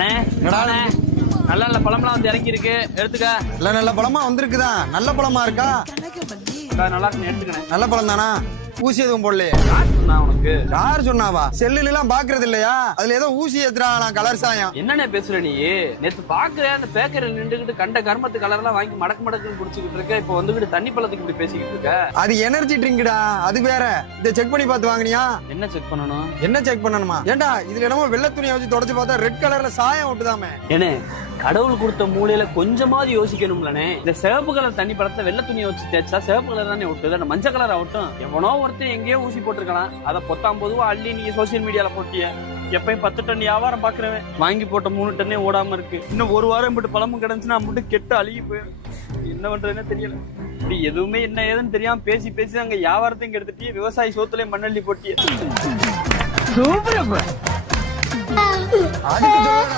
அண்ணே நல்ல நல்ல பழம்லாம் வந்து இறங்கி இருக்கு, எடுத்துக்க. நல்ல நல்ல பழமா வந்திருக்குதா? நல்ல பழமா இருக்கா? நல்லா இருக்கு, எடுத்துக்கிறேன். நல்ல பழம் தானா? ஊசி எதுவும் போடலையே? உனக்கு யார் சொன்னாவா? செல்லுல எல்லாம் பாக்குறது இல்லையா? அதுல ஏதோ ஊசி ஏத்துறான் கலர் சாயம். என்னண்ணே பேசுற நீ? நேத்து பாக்குறேன் அந்த பேக்கரியில் நின்றுகிட்டு கண்ட கர்மத்து கலர் எல்லாம் வாங்கி மடக்கு மடக்குன்னு குடிச்சுக்கிட்டு இருக்க. இப்ப வந்துகிட்டு தண்ணி பழத்துக்கு இப்படி பேசிக்கிட்டு இருக்க. அது எனர்ஜி ட்ரிங்க்டா, அது வேற. இதை செக் பண்ணி பார்த்து வாங்கினியா? என்ன செக் பண்ணணும்? என்ன செக் பண்ணணுமா? ஏண்டா இதுல என்னமோ வெள்ளை துணியை வச்சு தொடச்சு பார்த்தா ரெட் கலர்ல சாயம் விட்டுதாமே. ஏனே கடவுள் கொடுத்த மூலையில கொஞ்சமாவது யோசிக்கணும்லனே. இந்த சிவப்பு கலர் தண்ணி பழத்தை வெள்ளை துணியை வச்சு தேய்ச்சா சிவப்பு கலர் தானே விட்டுது, அந்த மஞ்சள் கலர் ஆகட்டும். எவனோ ஒருத்தர் எங்கேயோ ஊசி போட்டிருக்கலாம், அதை 19 அள்ளி நீங்க சோசியல் மீடியால போட்டிய. எப்பயும் 10 டன் வியாபாரம் பாக்குறவன் வாங்கி போட்ட 3 டன்னே ஓடாம இருக்கு. இன்னும் ஒரு வாரம் மட்டும் பழமும் கிடந்துச்சுன்னா மட்டும் கெட்டு அழுகி போயிடும். என்ன பண்றதுன்னு தெரியல. இப்படி எதுவுமே என்ன ஏதுன்னு தெரியாம பேசி பேசி அங்க வியாபாரத்தையும் கெடுத்துட்டியே, விவசாயி சோத்துலயே மண்ணள்ளி போட்டிய. அதுக்கு